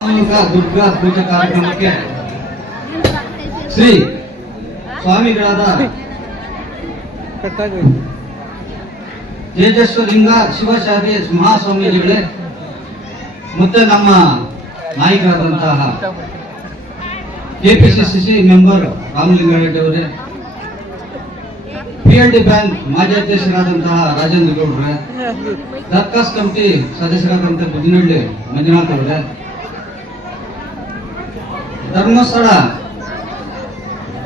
ದುರ್ಗಾ ಪೂಜೆ ಕಾರ್ಯಕ್ರಮಕ್ಕೆ ಶ್ರೀ ಸ್ವಾಮಿಗಳಾದ ತೇಜಸ್ವಲಿಂಗ ಶಿವಶಾದಿ ಮಹಾಸ್ವಾಮೀಜಿಗಳೇ, ಮತ್ತೆ ನಮ್ಮ ನಾಯಕರಾದಂತಹ ಕೆಪಿಸಿಸಿ ಮೆಂಬರ್ ರಾಮಲಿಂಗಾರೆಡ್ಡಿ ಅವರೇ ಪಿ ಎಲ್ ಡಿ ಬ್ಯಾಂಕ್ ಮಾಜಿ ಅಧ್ಯಕ್ಷರಾದಂತಹ ರಾಜೇಂದ್ರ ಗೌಡ್ರೆ ದರ್ಖಾಸ್ ಕಮಿಟಿ ಸದಸ್ಯರಾದಂತಹ ಬುದ್ದಿನಹಳ್ಳಿ ಮಂಜುನಾಥ್ ಅವರೇ ಧರ್ಮಸ್ಥಳ.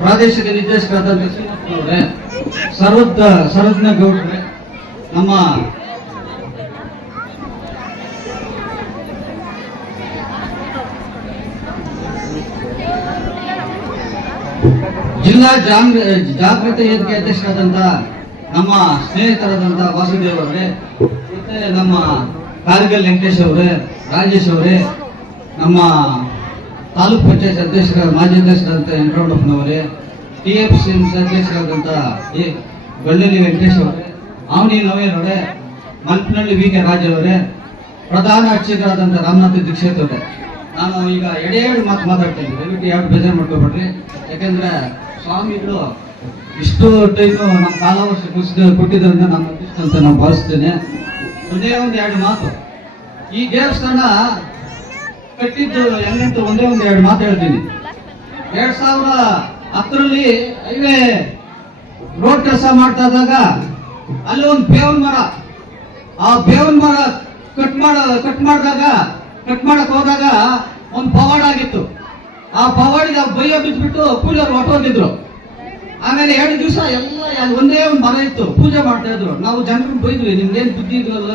ಪ್ರಾದೇಶಿಕ ನಿರ್ದೇಶಕರಾದ ಅವರೇ ಸರ್ವಜ್ಞ ಸರ್ವಜ್ಞ ಗೌಡ್ರೆ ನಮ್ಮ ಜಿಲ್ಲಾ ಜಾಂಗ್ ಜಾಗೃತಿ ವೇದಿಕೆ ಅಧ್ಯಕ್ಷರಾದಂತಹ ನಮ್ಮ ಸ್ನೇಹಿತರಾದಂತಹ ವಾಸುದೇವ್ ಅವರೇ, ಮತ್ತೆ ನಮ್ಮ ಕಾರ್ಗಲ್ ವೆಂಕಟೇಶ್ ಅವರೇ, ರಾಜೇಶ್ ಅವರೇ, ನಮ್ಮ ತಾಲೂಕ್ ಪಂಚಾಯತ್ ಅಧ್ಯಕ್ಷರ ಮಾಜಿ ಅಧ್ಯಕ್ಷರಾದಂಥ ವೆಂಕಟರಮಣಪ್ಪನವರೇ ಟಿ ಎಫ್ ಸಿ ಅಧ್ಯಕ್ಷರಾದಂಥ ಎ ಗಳ್ಳಲ್ಲಿ ವೆಂಕಟೇಶ್ ಅವರೇ ಅವನಿ ನವೇನವರೇ ಅವರೇ, ಮಲ್ಪನಹಳ್ಳಿ ವಿ ಕೆ ರಾಜವರೇ ಪ್ರಧಾನ ಅರ್ಚಕರಾದಂಥ ರಾಮನಾಥ ದೀಕ್ಷಿತ್ ಅವರೇ. ನಾನು ಈಗ ಎಡೆರಡು ಮಾತು ಮಾತಾಡ್ತೀನಿ ದಯವಿಟ್ಟು ಎರಡು ಬೇಜಾರು ಮಾಡ್ಕೊಬೇಡ್ರಿ. ಯಾಕೆಂದ್ರೆ ಸ್ವಾಮಿಗಳು ಇಷ್ಟು ಟೈಮು ನಮ್ಮ ಕಾಲವರ್ಷ ಕುಸಿದ ಕೊಟ್ಟಿದ್ದರಿಂದ ನಾನು ಅಂತ ನಾನು ಭಾವಿಸ್ತೇನೆ. ಒಂದೇ ಒಂದು ಎರಡು ಮಾತು. ಈ ದೇವಸ್ಥಾನ ಕಟ್ಟಿದ್ದು ಹೆಂಗಂತ ಒಂದೇ ಒಂದು ಎರಡು ಮಾತು ಹೇಳ್ತೀನಿ. ಎರಡ್ ಸಾವಿರ ಹತ್ತರಲ್ಲಿ ಹೈವೇ ರೋಡ್ ಕೆಲಸ ಮಾಡ್ತಾ ಇದ್ದಾಗ ಅಲ್ಲಿ ಒಂದು ಬೇವನ್ ಮರ. ಆ ಬೇವನ್ ಮರ ಕಟ್ ಮಾಡ ಕಟ್ ಮಾಡಿದಾಗ ಕಟ್ ಮಾಡಕ್ ಹೋದಾಗ ಒಂದು ಪವಾಡ ಆಗಿತ್ತು. ಆ ಪವಾಡಿಗೆ ಆ ಬೈಯ ಬಿದ್ದುಬಿಟ್ಟು ಪೂಜೆ ಹೊಟ್ಟೋಗಿದ್ರು ಆಮೇಲೆ ಎರಡು ದಿವಸ ಎಲ್ಲ ಒಂದೇ ಒಂದು ಮರ ಇತ್ತು. ಪೂಜೆ ಮಾಡ್ತಾ ಇದ್ರು. ನಾವು ಜನರು ಬೈದ್ವಿ ನಿಮ್ಗೆ ಏನ್ ಬುದ್ಧಿ ಇದ್ರಲ್ಲ?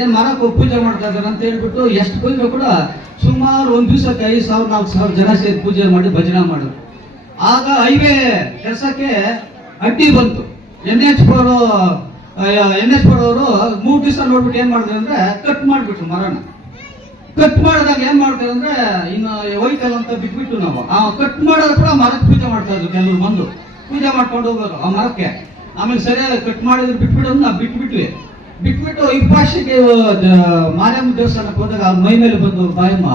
ಏನ್ ಮರಕ್ಕೆ ಪೂಜೆ ಮಾಡ್ತಾ ಇದಾರೆ ಅಂತ ಹೇಳ್ಬಿಟ್ಟು ಎಷ್ಟು ಪೂಜೆ ಕೂಡ ಸುಮಾರು ಒಂದ್ ದಿವಸಕ್ಕೆ ಐದು ಸಾವಿರ, ನಾಲ್ಕು ಸಾವಿರ ಜನ ಸೇರಿ ಪೂಜೆ ಮಾಡಿ ಭಜನೆ ಮಾಡಿದ್ರು. ಆಗ ಹೈವೇ ಕೆಲಸಕ್ಕೆ ಅಡ್ಡಿ ಬಂತು. N H four N H four ಅವರು ಮೂರು ದಿವಸ ನೋಡ್ಬಿಟ್ಟು ಏನ್ ಮಾಡಿದ್ರು ಅಂದ್ರೆ ಕಟ್ ಮಾಡ್ಬಿಟ್ರು ಮರನ. ಕಟ್ ಮಾಡಿದಾಗ ಏನ್ ಮಾಡ್ತಾರೆ ಅಂದ್ರೆ ಇನ್ನು ವೈಕಲ್ ಅಂತ ಬಿಟ್ಬಿಟ್ಟು ನಾವು. ಆ ಕಟ್ ಮಾಡೋದು ಕೂಡ ಮರಕ್ಕೆ ಪೂಜೆ ಮಾಡ್ತಾ ಇದ್ರು ಕೆಲವರು ಬಂದು. ಪೂಜೆ ಮಾಡ್ಕೊಂಡು ಹೋಗೋರು ಆ ಮರಕ್ಕೆ. ಆಮೇಲೆ ಸರಿಯಾಗಿ ಕಟ್ ಮಾಡಿದ್ರು ಬಿಟ್ಬಿಡೋದು ನಾವು ಬಿಟ್ಬಿಟ್ವಿ. ಬಿಟ್ಬಿಟ್ಟು ಇಪ್ಪಾಶಿಗೆ ಮಾರಿಯಮ್ಮ ದೇವಸ್ಥಾನಕ್ಕೆ ಹೋದಾಗ ಅವ್ರ ಮೈ ಮೇಲೆ ಬಂದು ಬಾಯಮ್ಮ,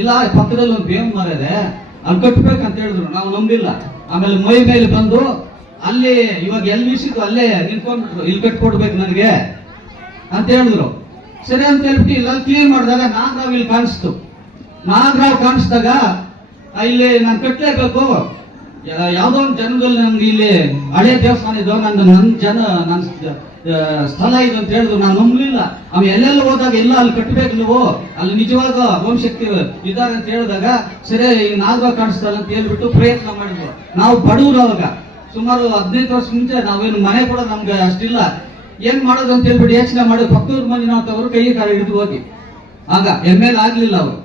ಇಲ್ಲ ಪಕ್ಕದಲ್ಲಿ ಒಂದು ಬೇವಿನ ಮರ ಇದೆ ಅಲ್ಲಿ ಕಟ್ಬೇಕಂತ ಹೇಳಿದ್ರು. ನಾವು ನಂಬಿಲ್ಲ. ಆಮೇಲೆ ಮೈ ಮೇಲೆ ಬಂದು ಅಲ್ಲಿ, ಇವಾಗ ಎಲ್ಲಿ ನಿಲ್ಸಿದ್ದು ಅಲ್ಲೇ ನಿಂತ್ಕೊಂಡ್ಬಿಟ್ರು. ಇಲ್ಲಿ ಕಟ್ಕೊಡ್ಬೇಕು ನನಗೆ ಅಂತ ಹೇಳಿದ್ರು. ಸರಿ ಅಂತ ಹೇಳ್ಬಿಟ್ಟು ಇಲ್ಲ ಕ್ಲೀನ್ ಮಾಡಿದಾಗ ನಾಗರಾವ್ ಇಲ್ಲಿ ಕಾಣಿಸ್ತು. ನಾಗರಾವ್ ಕಾಣಿಸ್ದಾಗ ಇಲ್ಲಿ ನಾನು ಕಟ್ಟಲೇಬೇಕು ಯಾವ್ದೋ ಒಂದು ಜನದಲ್ಲಿ ನನ್ಗೆ ಇಲ್ಲಿ ಹಳೆ ದೇವಸ್ಥಾನ ಇದ್ದವ್ ನಂದು ನನ್ನ ಜನ ನನ್ನ ಸ್ಥಳ ಇದು ಅಂತ ಹೇಳಿದ್ರು. ನಾನು ನಂಬಲಿಲ್ಲ. ಅವ್ ಎಲ್ಲೆಲ್ಲ ಹೋದಾಗ ಎಲ್ಲ ಅಲ್ಲಿ ಕಟ್ಟಬೇಕು ನೀವು? ಅಲ್ಲಿ ನಿಜವಾಗ ಭವಿಷ್ಯಕ್ತಿ ಇದ್ದಾರೆ ಅಂತ ಹೇಳಿದಾಗ, ಸರಿ ಈಗ ನಾಗ ಕಾಣಿಸ್ತಲ್ಲ ಅಂತ ಹೇಳ್ಬಿಟ್ಟು ಪ್ರಯತ್ನ ಮಾಡಿದ್ರು. ನಾವು ಬಡವರು ಅವಾಗ. ಸುಮಾರು ಹದಿನೈದು ವರ್ಷ ಮುಂಚೆ ನಾವೇನು ಮನೆ ಕೂಡ ನಮ್ಗೆ ಅಷ್ಟಿಲ್ಲ. ಏನ್ ಮಾಡೋದು ಅಂತ ಹೇಳ್ಬಿಟ್ಟು ಯೋಚನೆ ಮಾಡಿ ಮನೆ ನಾವು ತವರು ಕೈ ಕಾಲ ಹಿಡಿದು ಹೋಗಿ. ಆಗ ಎಂ ಎಲ್ ಆಗ್ಲಿಲ್ಲ ಅವರು.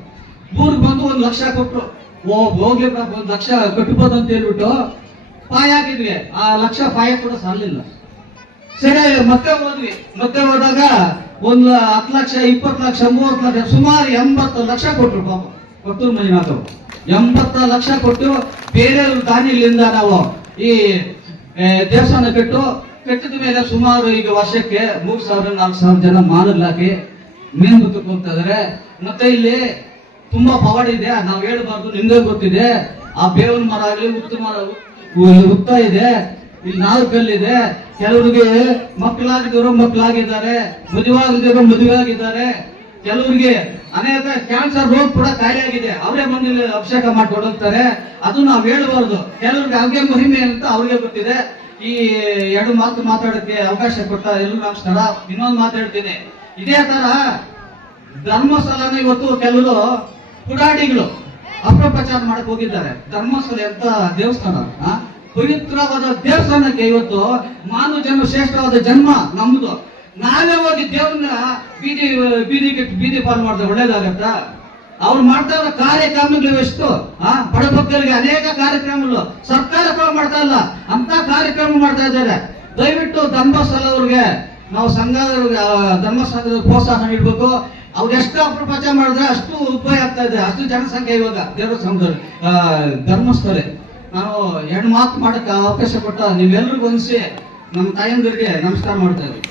ಊರಿಗೆ ಬಂದು ಒಂದು ಲಕ್ಷ ಕೊಟ್ರು. ಓ ಹೋಗ್ಲಿ ಒಂದು ಲಕ್ಷ ಕಟ್ಬೋದು ಅಂತ ಹೇಳ್ಬಿಟ್ಟು ಪಾಯ ಹಾಕಿದ್ವಿ. ಆ ಲಕ್ಷ ಪಾಯ ಕೂಡ ಸಾಲಿಲ್ಲ ಸರಿ, ಮತ್ತೆ ಹೋದ್ವಿ. ಮತ್ತೆ ಹೋದಾಗ ಒಂದು ಹತ್ತು ಲಕ್ಷ, ಇಪ್ಪತ್ತು ಲಕ್ಷ, ಮೂವತ್ತು ಲಕ್ಷ, ಸುಮಾರು ಎಂಬತ್ತು ಲಕ್ಷ ಕೊಟ್ಟರು ಪಾಪ. ಕೊಟ್ಟರು ಮಂಜುನಾಥ್ ಎಂಬತ್ತು ಲಕ್ಷ ಕೊಟ್ಟು ಬೇರೆ ದಾನಿಲಿಂದ ನಾವು ಈ ದೇವಸ್ಥಾನ ಕಟ್ಟು, ಕಟ್ಟಿದ ಮೇಲೆ ಸುಮಾರು ಈಗ ವರ್ಷಕ್ಕೆ ಮೂರ್ ಸಾವಿರ, ನಾಲ್ಕು ಸಾವಿರ ಜನ ಮಾನಲ್ಲಾಕಿ ಮೀನು ಬುತ್ತಕ್ಕೆ ಹೋಗ್ತಾ ಇದಾರೆ. ಮತ್ತೆ ಇಲ್ಲಿ ತುಂಬಾ ಪವರ್ ಇದೆ. ನಾವು ಹೇಳ್ಬಾರ್ದು ನಿಮ್ಗೆ ಗೊತ್ತಿದೆ. ಆ ಬೇವಿನ ಮರ ಆಗಲಿ ಉತ್ತ ಮರ ಉತ್ತ ಇದೆ. ಇಲ್ಲಿ ನಾಲ್ಕು ಕಲ್ಲಿದೆ ಕೆಲವರಿಗೆ ಮಕ್ಕಳಾಗಿದ್ದವರು ಮಕ್ಕಳಾಗಿದ್ದಾರೆ. ಮದುವೆ ಆಗದಿರೋ ಮದುವೆ ಆಗಿದ್ದಾರೆ ಕೆಲವರಿಗೆ ಅನೇಕ ಕ್ಯಾನ್ಸರ್ ರೋಗ ಕೂಡ ಕಾಯಿಲೆ ಆಗಿದೆ ಅವರೇ ಇಲ್ಲಿ ಅಭಿಷೇಕ ಮಾಡ್ಕೊಂಡು ಹೋಗ್ತಾರೆ. ಅದು ನಾವು ಹೇಳಬಾರ್ದು. ಕೆಲವ್ರಿಗೆ ಅವ್ರಿಗೆ ಮಹಿಮೆ ಅಂತ ಅವ್ರಿಗೆ ಗೊತ್ತಿದೆ. ಈ ಎರಡು ಮಾತು ಮಾತಾಡಕ್ಕೆ ಅವಕಾಶ ಕೊಟ್ಟ ಎಲ್ಲರೂ ನಮಸ್ಕಾರ ಇನ್ನೊಂದು ಮಾತಾಡ್ತೀನಿ. ಇದೇ ತರ ಧರ್ಮಸ್ಥಳನ ಇವತ್ತು ಕೆಲವರು ಪುಡಾಡಿಗಳು ಅಪ್ರಪ್ರಚಾರ ಮಾಡಕ್ ಹೋಗಿದ್ದಾರೆ. ಧರ್ಮಸ್ಥಳ ಎಂತ ದೇವಸ್ಥಾನ? ಪವಿತ್ರವಾದ ದೇವಸ್ಥಾನಕ್ಕೆ ಇವತ್ತು ಮಾನವ ಜನ್ಮ, ಶ್ರೇಷ್ಠವಾದ ಜನ್ಮ ನಮ್ದು. ನಾವೇ ಹೋಗಿ ದೇವ್ರನ್ನ ಬೀದಿ ಬೀದಿ ಕೆಟ್ಟು ಬೀದಿ ಪಾಲು ಮಾಡಿದ್ರೆ ಒಳ್ಳೇದಾಗತ್ತ? ಅವ್ರು ಮಾಡ್ತಾ ಇರೋ ಕಾರ್ಯಕ್ರಮಗಳು ಎಷ್ಟು? ಆ? ಬಡ ಭಕ್ತರಿಗೆ ಅನೇಕ ಕಾರ್ಯಕ್ರಮಗಳು. ಸರ್ಕಾರ ಮಾಡ್ತಾ ಇಲ್ಲ. ಅಂತ ಕಾರ್ಯಕ್ರಮ ಮಾಡ್ತಾ ಇದ್ದಾರೆ. ದಯವಿಟ್ಟು ಧರ್ಮಸ್ಥಳ ಧರ್ಮಸ್ಥಳದವ್ರಿಗೆ ನಾವು ಸಂಘ ಧರ್ಮಸ್ಥಳದ ಪ್ರೋತ್ಸಾಹ ನೀಡಬೇಕು. ಅವ್ರು ಎಷ್ಟು ಅಪ್ರಪಚ ಮಾಡಿದ್ರೆ ಅಷ್ಟು ಉಪಯೋಗ ಆಗ್ತಾ ಇದೆ, ಅಷ್ಟು ಜನಸಂಖ್ಯೆ ಇವಾಗ ದೇವರ ಸಂಘದಲ್ಲಿ ಧರ್ಮಸ್ಥಳೇ. ನಾನು ಎರಡು ಮಾತು ಮಾಡಕ್ಕೆ ಅವಕಾಶ ಕೊಟ್ಟ ನೀವೆಲ್ಲರಿಗೂ ಹೊಂದಿಸಿ ನಮ್ಮ ತಾಯಂದಿರಿಗೆ ನಮಸ್ಕಾರ ಮಾಡ್ತಾ ಇದ್ದೀವಿ.